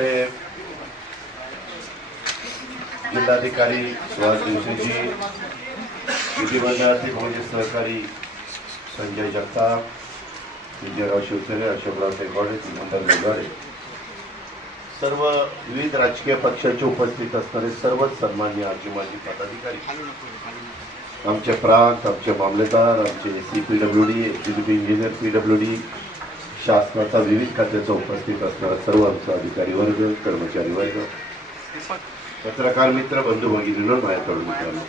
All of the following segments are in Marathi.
आपले जिल्हाधिकारी सुहास दिवसेजी विधिमंडळातील म्हणजे सहकारी संजय जगताप विजयराव शिवसेने अशोकराव टेकवाडे सिमंतर गंगाडे सर्व विविध राजकीय पक्षाचे उपस्थित असणारे सर्वच सन्मान्य आजी माजी पदाधिकारी. आमचे प्रांत आमचे मामलेदार आमचे C P W D engineer P W D शासनाचा विविध खात्याचा उपस्थित असणारा सर्व आमचा अधिकारी वर्ग कर्मचारी वर्ग पत्रकार मित्र बंधू भगिनीनं माझ्याकडून मित्रांनो.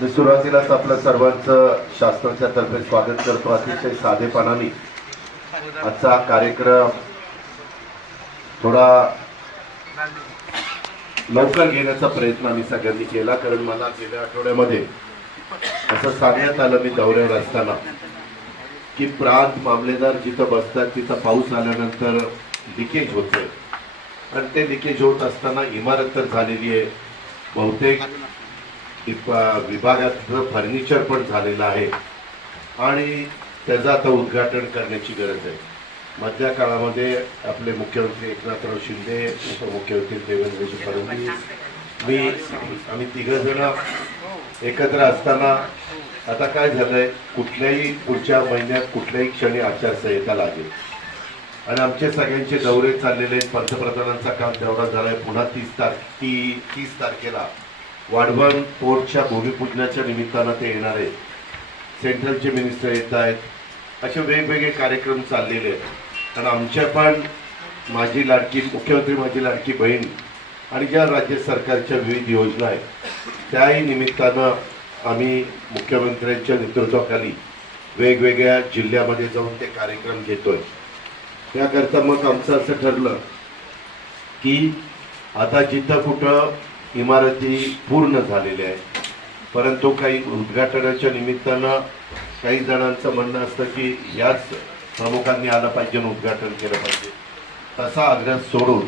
मी सुरुवातीलाच आपल्या सर्वांचं शासनाच्या तर्फे स्वागत करतो. अतिशय साधेपणाने आजचा कार्यक्रम थोडा लवकर घेण्याचा प्रयत्न आम्ही सगळ्यांनी केला कारण मला गेल्या आठवड्यामध्ये असं सांगण्यात आलं मी दौऱ्यावर असताना. की प्रांत मामलेदार जिथं बसतात तिथं पाऊस आल्यानंतर लिकेज होतंय. आणि ते लिकेज होत असताना इमारत तर झालेली आहे. बहुतेक विभागातलं फर्निचर पण झालेलं आहे. आणि त्याचं आता उद्घाटन करण्याची गरज आहे. मधल्या काळामध्ये आपले मुख्यमंत्री एकनाथराव शिंदे उपमुख्यमंत्री देवेंद्रजी फडणवीस मी आम्ही तिघजण एकत्र असताना आता काय झालंय? कुठल्याही पुढच्या महिन्यात कुठल्याही क्षणी आचारसंहिता लागेल. आणि आमचे सगळ्यांचे दौरे चाललेले आहेत. पंतप्रधानांचा काल दौरा झालाय. पुन्हा तीस तार ती तीस तारखेला वाढवण पोर्टच्या भूमिपूजनाच्या निमित्तानं ते येणार आहेत. सेंट्रलचे मिनिस्टर येत आहेत. असे वेगवेगळे कार्यक्रम चाललेले आहेत. आणि आमच्या पण माझी लाडकी मुख्यमंत्री माझी लाडकी बहीण आणि ज्या राज्य सरकारच्या विविध योजना आहेत त्याही निमित्तानं आम्ही मुख्यमंत्र्यांच्या नेतृत्वाखाली वेगवेगळ्या जिल्ह्यामध्ये जाऊन ते कार्यक्रम घेतोय. त्याकरता मग आमचं असं ठरलं की आता जिथं कुठं इमारती पूर्ण झालेल्या आहेत परंतु काही उद्घाटनाच्या निमित्तानं काही जणांचं म्हणणं असतं की याच प्रमुखांनी आलं पाहिजे आणि उद्घाटन केलं पाहिजे. तसा आग्रह सोडून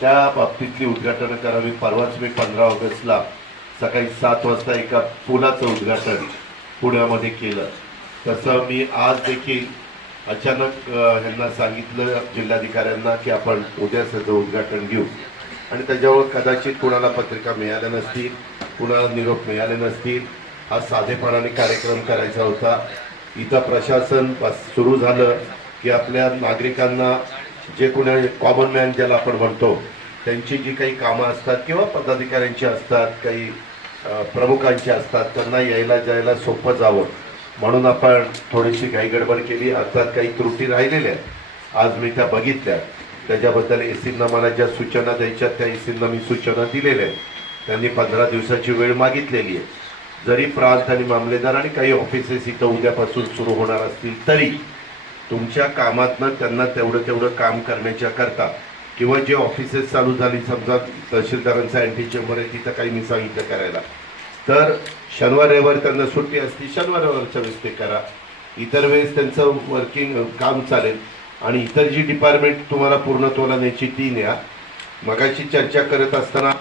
त्या बाबतीतली उद्घाटनं करावी. परवाच मी पंधरा ऑगस्टला सकाळी सात वाजता एका पुलाचं उद्घाटन पुण्यामध्ये केलं. तसं मी आज देखील अचानक ह्यांना सांगितलं जिल्हाधिकाऱ्यांना की आपण उद्या त्याचं उद्घाटन घेऊ. आणि त्याच्यावर कदाचित कुणाला पत्रिका मिळाल्या नसतील कुणाला निरोप मिळाले नसतील. हा साधेपणाने कार्यक्रम करायचा होता. इथं प्रशासन सुरू झालं की आपल्या नागरिकांना जे कोणी कॉमन मॅन ज्याला आपण म्हणतो त्यांची जी काही कामं असतात किंवा पदाधिकाऱ्यांची असतात काही प्रमुखांची असतात त्यांना यायला जायला सोपं जावं. म्हणून आपण थोडीशी घाईगडबड केली. अर्थात काही त्रुटी राहिलेल्या आहेत. आज मी त्या बघितल्या. त्याच्याबद्दल एसींना मला ज्या सूचना द्यायच्या त्या एसींना मी सूचना दिलेल्या आहेत. त्यांनी पंधरा दिवसाची वेळ मागितलेली आहे. जरी प्रांत आणि मामलेदार आणि काही ऑफिसेस इथं उद्यापासून सुरू होणार असतील तरी तुमच्या कामातनं त्यांना तेवढं तेवढं काम करण्याच्या करता किंवा जे ऑफिसेस चालू झाली समजा तहसीलदारांचा अँटी चेंबर आहे तिथं काही मी सांगितलं करायला. तर शनिवार रविवार त्यांना सुट्टी असती शनिवार रविवारच्या वेळेस ते करा. इतर वेळेस त्यांचं वर्किंग काम चालेल. आणि इतर जी डिपार्टमेंट तुम्हाला पूर्णत्वाला न्यायची ती न्या. मगाशी चर्चा करत असताना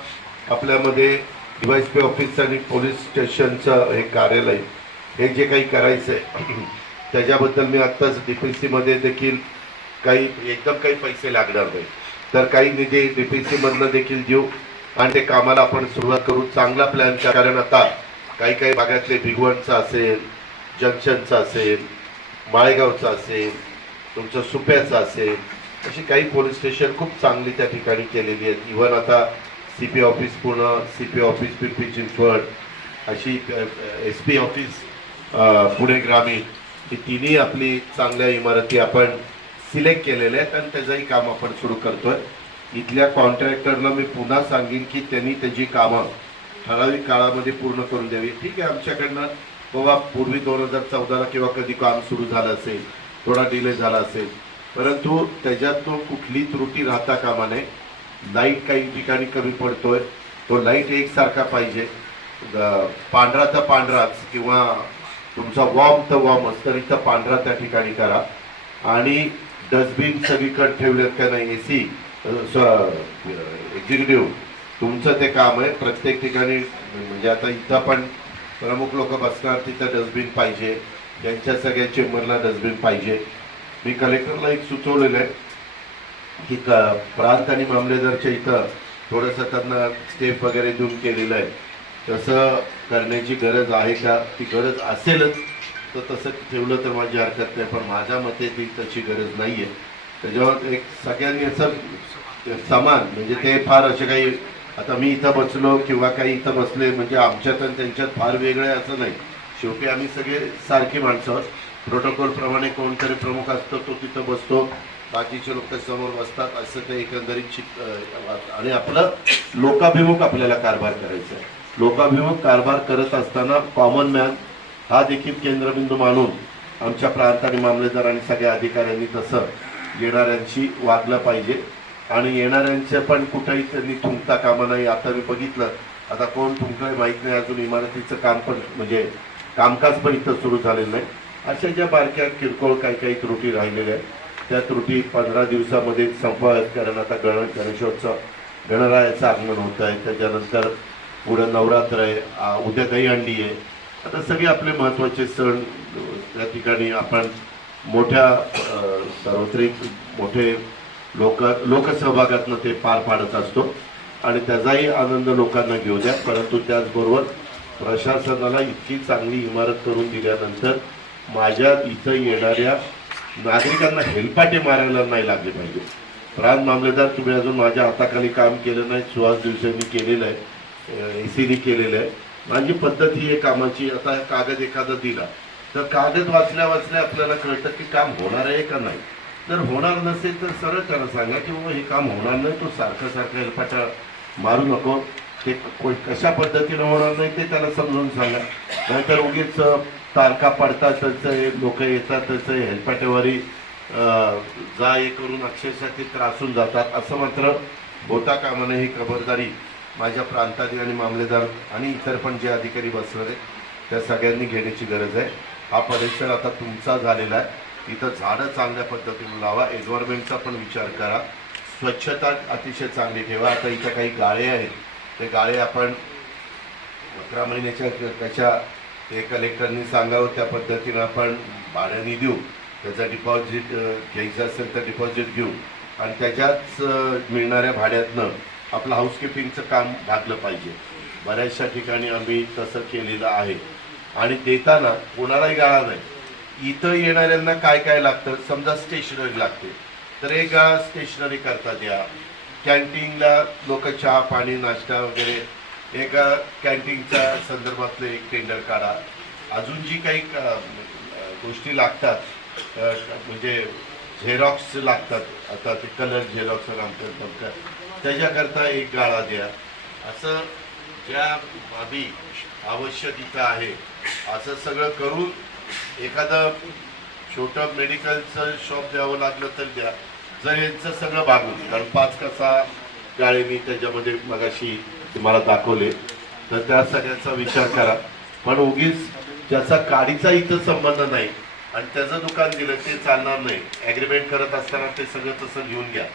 आपल्यामध्ये डिवाइस पी ऑफिस आणि पोलीस स्टेशनचं हे कार्यालय हे जे काही करायचं आहे त्याच्याबद्दल मी आत्ताच डी पी सीमध्ये देखील काही एकदम काही पैसे लागणार नाही तर काही निधी डी पी सीमधनं देखील देऊ आणि ते कामाला आपण सुरुवात करू. चांगला प्लॅन कारण आता काही काही भागातले भिगवणचा असेल जंक्शनचं असेल माळेगावचं असेल तुमचं सुप्याचं असेल अशी काही पोलीस स्टेशन खूप चांगली त्या ठिकाणी केलेली आहेत. इव्हन आता C P office Pune C P office Pimpri Chinchwad अशी एस पी ऑफिस पुणे ग्रामीण ही तिन्ही आपली चांगल्या इमारती आपण सिलेक्ट केलेले आहेत आणि त्याचंही काम आपण सुरू करतोय. इथल्या कॉन्ट्रॅक्टरला मी पुन्हा सांगेन की त्यांनी त्याची कामं ठराविक काळामध्ये पूर्ण करून द्यावी. ठीक आहे आमच्याकडनं बाबा पूर्वी दोन हजार चौदाला किंवा कधी काम सुरू झालं असेल थोडा डिले झाला असेल परंतु त्याच्यात तो कुठली त्रुटी राहता कामा नये. लाइट काही ठिकाणी कमी पडतोय तो लाइट एकसारखा पाहिजे. पांढरा तर पांढराच किंवा तुमचा वॉर्म तर वॉर्मच तर इथं पांढरा त्या ठिकाणी करा. आणि डस्टबिन सगळीकडे ठेवल्यात का नाही ए सी एक्झिक्युटिव्ह तुमचं ते काम आहे प्रत्येक ठिकाणी म्हणजे आता इथं पण प्रमुख लोक बसणार तिथं डस्टबिन पाहिजे. त्यांच्या सगळ्या चेंबरला डस्टबिन पाहिजे. मी कलेक्टरला एक सुचवलेलं आहे की क प्रांत आणि मामलेदारच्या इथं थोडंसं त्यांना स्टेप वगैरे देऊन केलेलं आहे. तसं करण्याची गरज आहे का? ती गरज असेलच. तर तसं ठेवलं तर माझी हरकत नाही पण माझ्या मते ती तशी गरज नाही आहे त्याच्यावर एक सगळ्यांनी असं समान म्हणजे ते फार असे काही आता मी इथं बसलो किंवा काही इथं बसले म्हणजे आमच्यात आणि त्यांच्यात फार वेगळं आहे असं नाही. शेवटी आम्ही सगळे सारखी माणसं आहोत. प्रोटोकॉलप्रमाणे कोणतरी प्रमुख असतो तो तिथं बसतो. बाकीचे लोक समोर बसतात असं ते एकंदरीत शिक आणि आपलं लोकाभिमुख आपल्याला कारभार करायचा आहे. लोकाभिमुख कारभार करत असताना कॉमन मॅन हा देखील केंद्रबिंदू मानून आमच्या प्रांत आणि मामलेदार आणि सगळ्या अधिकाऱ्यांनी तसं येणाऱ्यांशी वागलं पाहिजे. आणि येणाऱ्यांचं पण कुठेही त्यांनी थुंकता कामा नाही आता मी बघितलं. आता कोण थुंकलंय माहीत नाही अजून इमारतीचं काम पण म्हणजे कामकाज पण इथं सुरू झालेलं नाही. अशा ज्या बारक्या किरकोळ काही काही त्रुटी राहिलेल्या आहेत त्या त्रुटी पंधरा दिवसामध्ये संपवाव्यात कारण आता गण गणेशोत्सव गणरायाचं आगमन होत आहे त्याच्यानंतर पुढं नवरात्र आहे उद्या दहीहंडी आहे. आता सगळे आपले महत्त्वाचे सण त्या ठिकाणी आपण मोठ्या सार्वत्रिक मोठे लोक लोकसहभागातनं ते पार पाडत असतो. आणि त्याचाही आनंद लोकांना घेऊ द्या. परंतु त्याचबरोबर प्रशासनाला इतकी चांगली इमारत करून दिल्यानंतर माझ्या इथं येणाऱ्या नागरिकांना हेलपाटे मारायला नाही लागले पाहिजे. प्रांत मामलेदार तुम्ही अजून माझ्या हाताखाली काम केलं नाही. सुहास दिवसांनी केलेलं आहे. ए सीनी केलेलं आहे. माझी पद्धत ही आहे कामाची. आता कागद एखादा दिला तर कागद वाचल्या वाचल्या आपल्याला कळतं की काम होणार आहे का नाही. जर होणार नसेल तर सरळ त्याला सांगा की बाबा हे काम होणार नाही तो सारखं सारखं हेलपाटा मारू नको. ते कशा पद्धतीनं होणार नाही ते त्याला समजून सांगा. नाहीतर उगीच तारखा पडतात त्याचं लोक येतात त्याचं हेलपाटेवारी जा हे करून अक्षरशः ते त्रासून जातात. असं मात्र होता कामानं ही खबरदारी माझ्या प्रांतातील आणि मामलेदार आणि इतर पण जे अधिकारी बसणार आहेत त्या सगळ्यांनी घेण्याची गरज आहे. हा परिसर आता तुमचा झालेला आहे. इथं झाडं चांगल्या पद्धतीने लावा एन्व्हायरमेंटचा पण विचार करा. स्वच्छता अतिशय चांगली ठेवा. आता इथं काही गाळे आहेत. ते गाळे आपण अकरा महिन्याच्या त्याच्या ते कलेक्टरनी सांगावं त्या पद्धतीनं आपण भाड्याने देऊ. त्याचा डिपॉझिट घ्यायचं असेल तर डिपॉझिट घेऊ. आणि त्याच्याच मिळणाऱ्या भाड्यातनं आपलं हाऊसकीपिंगचं काम भागलं पाहिजे. बऱ्याचशा ठिकाणी आम्ही तसं केलेलं आहे. आणि देताना कोणालाही गाळा नाही. इथं येणाऱ्यांना काय काय लागतं? समजा स्टेशनरी लागते. तर एक गाळा स्टेशनरी करता द्या. कॅन्टीनला लोक चहा पाणी नाश्ता वगैरे एका कॅन्टीनच्या संदर्भातलं एक टेंडर काढा. अजून जी काही गोष्टी लागतात म्हणजे झेरॉक्स लागतात. आता ते कलर झेरॉक्स आमच्या त्याच्याकरता एक गाळा द्या. असं ज्या बाबी आवश्यक इथं आहे असं सगळं करून एखादं छोटं मेडिकलचं शॉप द्यावं लागलं तर द्या. जर यांचं सगळं भागून कारण पाच कसा गाळे मी त्याच्यामध्ये मगाशी तुम्हाला दाखवले तर त्या सगळ्याचा विचार करा. पण उगीच ज्याचा गाडीचा इथं संबंध नाही आणि त्याचं दुकान दिलं ते चालणार नाही. ॲग्रीमेंट करत असताना ते सगळं तसं घेऊन घ्या.